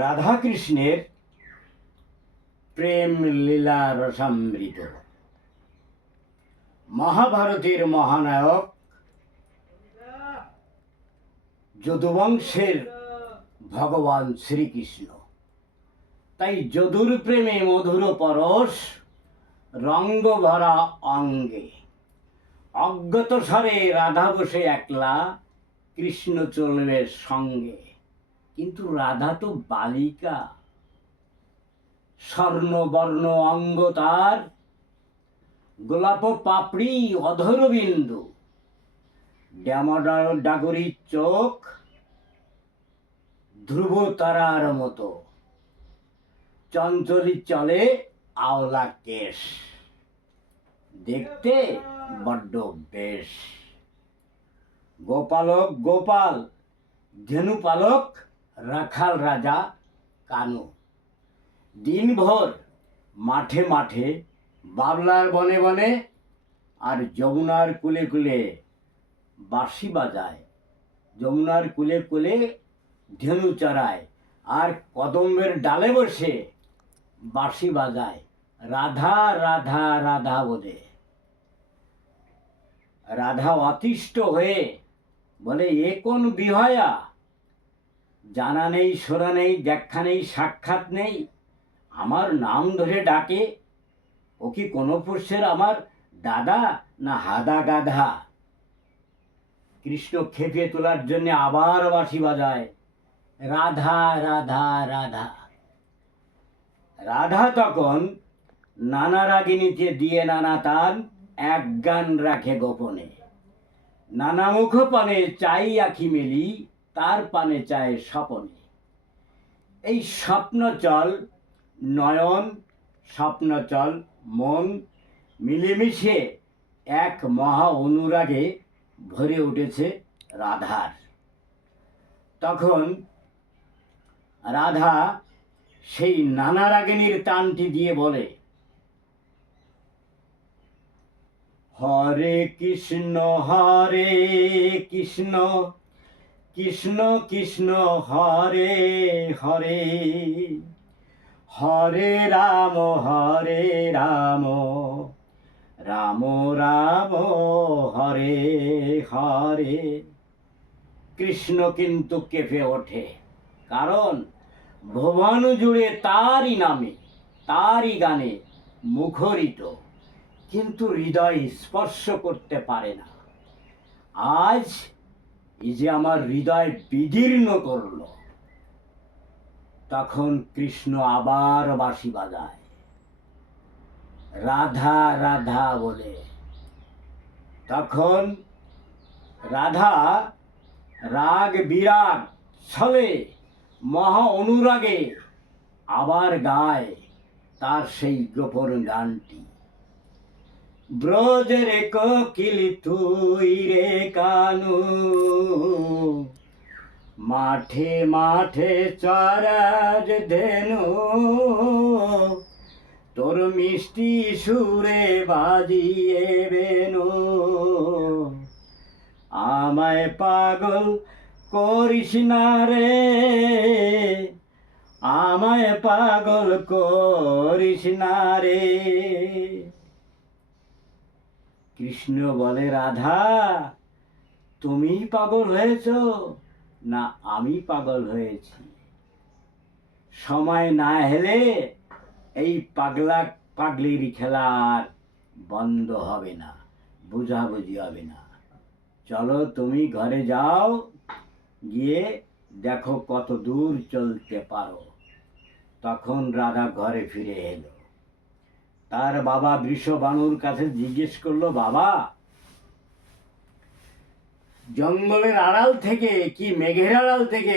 রাধাকৃষ্ণের প্রেম লীলা রসামৃত। মহাভারতের মহানায়ক যদুবংশের ভগবান শ্রীকৃষ্ণ, তাই যদুর প্রেমে মধুর পরশ, রঙ্গ ভরা অঙ্গে। অজ্ঞাত স্বরে রাধা বসে একলা, কৃষ্ণ চলবে সঙ্গে। কিন্তু রাধা তো বালিকা, স্বর্ণবর্ণ অঙ্গ তার, গোলাপ পাপড়ি অধর বিন্দু, ড্যামডার ডাগরি চোখ, ধ্রুব তারার মতো, চঞ্চলি চলে আওলা কেশ, দেখতে বড্ড বেশ। গোপালক গোপাল, ধেনু পালক, রাখাল রাজা কানু। দিনভর মাঠে মাঠে, বাবলার বনে বনে, আর যমুনার কুলে কুলে বাঁশি বাজায়। যমুনার কুলে কুলে ধেনু চড়ায়, আর কদম্বের ডালে বসে বাঁশি বাজায়। রাধা রাধা রাধা বলে। রাধা অতিষ্ঠ হয়ে বলে, এ কোন বিহয়া? জানা নেই, শোনা নেই, দেখা নেই, সাক্ষাৎ নেই, আমার নাম ধরে ডাকে। ও কি কোনো পুরুষের আমার দাদা, না হাদা গাধা? কৃষ্ণ খেপিয়ে তোলার জন্য আবার বাঁশি বাজায়, রাধা রাধা রাধা। রাধা তখন নানা রাগিনীতে দিয়ে নানা তান, এক গান রাখে গোপনে। নানা মুখ পানে চাই আখি মেলি, তার পানে চায় স্বপনে। এই স্বপ্নচল নয়ন, স্বপ্নচল মন মিলেমিশে এক মহা অনুরাগে ভরে উঠেছে রাধার। তখন রাধা সেই নানা রাগিনীর টানটি দিয়ে বলে, হরে কৃষ্ণ কৃষ্ণ কৃষ্ণ হরে হরে, হরে রাম রাম রাম হরে হরে। কৃষ্ণ কিন্তু কেঁপে ওঠে, কারণ ভুবন জুড়ে তারই নামে, তারই গানে মুখরিত, কিন্তু হৃদয় স্পর্শ করতে পারে না। আজ এই যে আমার হৃদয় বিদীর্ণ করল। তখন কৃষ্ণ আবার বাঁশি বাজায়, রাধা রাধা বলে। তখন রাধা রাগ বিরাগ ছলে মহা অনুরাগে আবার গায় তার সেই গোপন গানটি। ব্রজের কোকিল তুই রে কানু, মাঠে মাঠে চরার ধেনু, তোর মিষ্টি সুরে বাজিয়ে বেনু। আমায় পাগল করিস না রে, আমায় পাগল করিস না রে। কৃষ্ণ বলে, রাধা তুমি পাগল হয়েছ, না আমি পাগল হয়েছি? সময় না হেলে এই পাগলা পাগলির খেলা আর বন্ধ হবে না, বুঝাবুঝি হবে না। চলো তুমি ঘরে যাও, গিয়ে দেখো কত দূর চলতে পারো। তখন রাধা ঘরে ফিরে এলো। তার বাবা বৃষবানুর কাছে জিজ্ঞেস করলো, বাবা জঙ্গলের আড়াল থেকে কি মেঘের আড়াল থেকে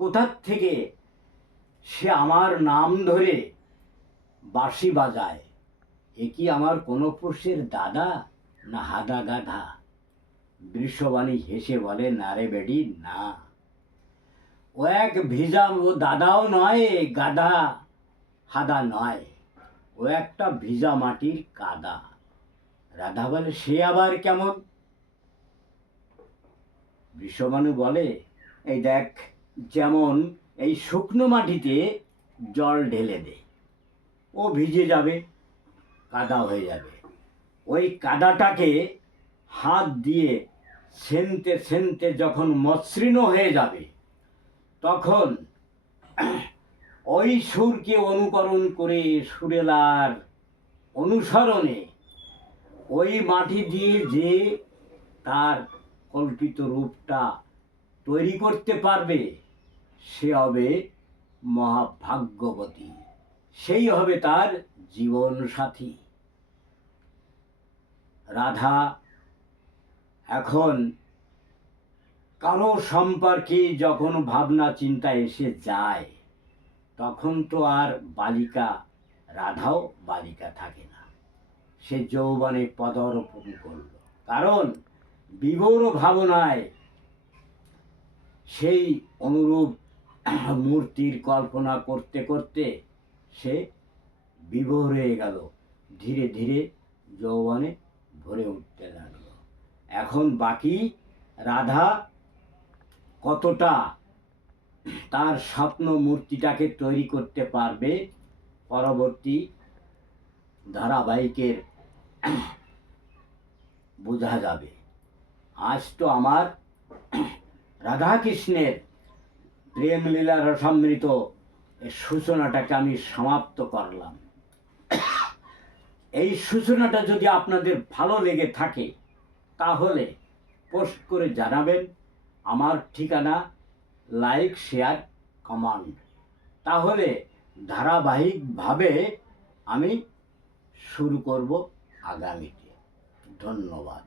কোথার থেকে সে আমার নাম ধরে বাঁশি বাজায়? এ কি আমার কোনো পুরুষের দাদা, না হাদা গাধা? বৃষবাণী হেসে বলে, না রে বেডি না, ও এক ভিজা, ও দাদাও নয়, গাধা হাদা নয়, ও একটা ভিজা মাটির কাদা। রাধা বলে, সে আবার কেমন? বৃষবাণু বলে, এই দেখ, যেমন এই শুকনো মাটিতে জল ঢেলে দে, ও ভিজে যাবে, কাদা হয়ে যাবে। ওই কাদাটাকে হাত দিয়ে সেনতে সেনতে যখন মসৃণ হয়ে যাবে, তখন ওই সুরকে অনুকরণ করে, সুরেলার অনুসরণে ওই মাটি দিয়ে যে তার কল্পিত রূপটা তৈরি করতে পারবে, সে হবে মহাভাগ্যবতী, সেই হবে তার জীবন সাথী। রাধা এখন কারো সম্পর্কে যখন ভাবনা চিন্তা এসে যায়, তখন তো আর বালিকা, রাধাও বালিকা থাকে না, সে যৌবনে পদার্পণ করল। কারণ বিভোর ভাবনায় সেই অনুরূপ মূর্তির কল্পনা করতে করতে সে বিভোর হয়ে গেল, ধীরে ধীরে যৌবনে ভরে উঠতে লাগলো। এখন বাকি রাধা কতটা তার স্বপ্ন মূর্তিটাকে তৈরি করতে পারবে, পরবর্তী ধারাবাহিকের বোঝা যাবে। আজ তো আমার রাধাকৃষ্ণের প্রেমলীলা রসামৃত এই সূচনাটাকে আমি সমাপ্ত করলাম। এই সূচনাটা যদি আপনাদের ভালো লেগে থাকে, তাহলে পোস্ট করে জানাবেন। আমার ঠিকানা লাইক, শেয়ার, কমেন্ট। তাহলে ধারাবাহিকভাবে আমি শুরু করব আগামীতে। ধন্যবাদ।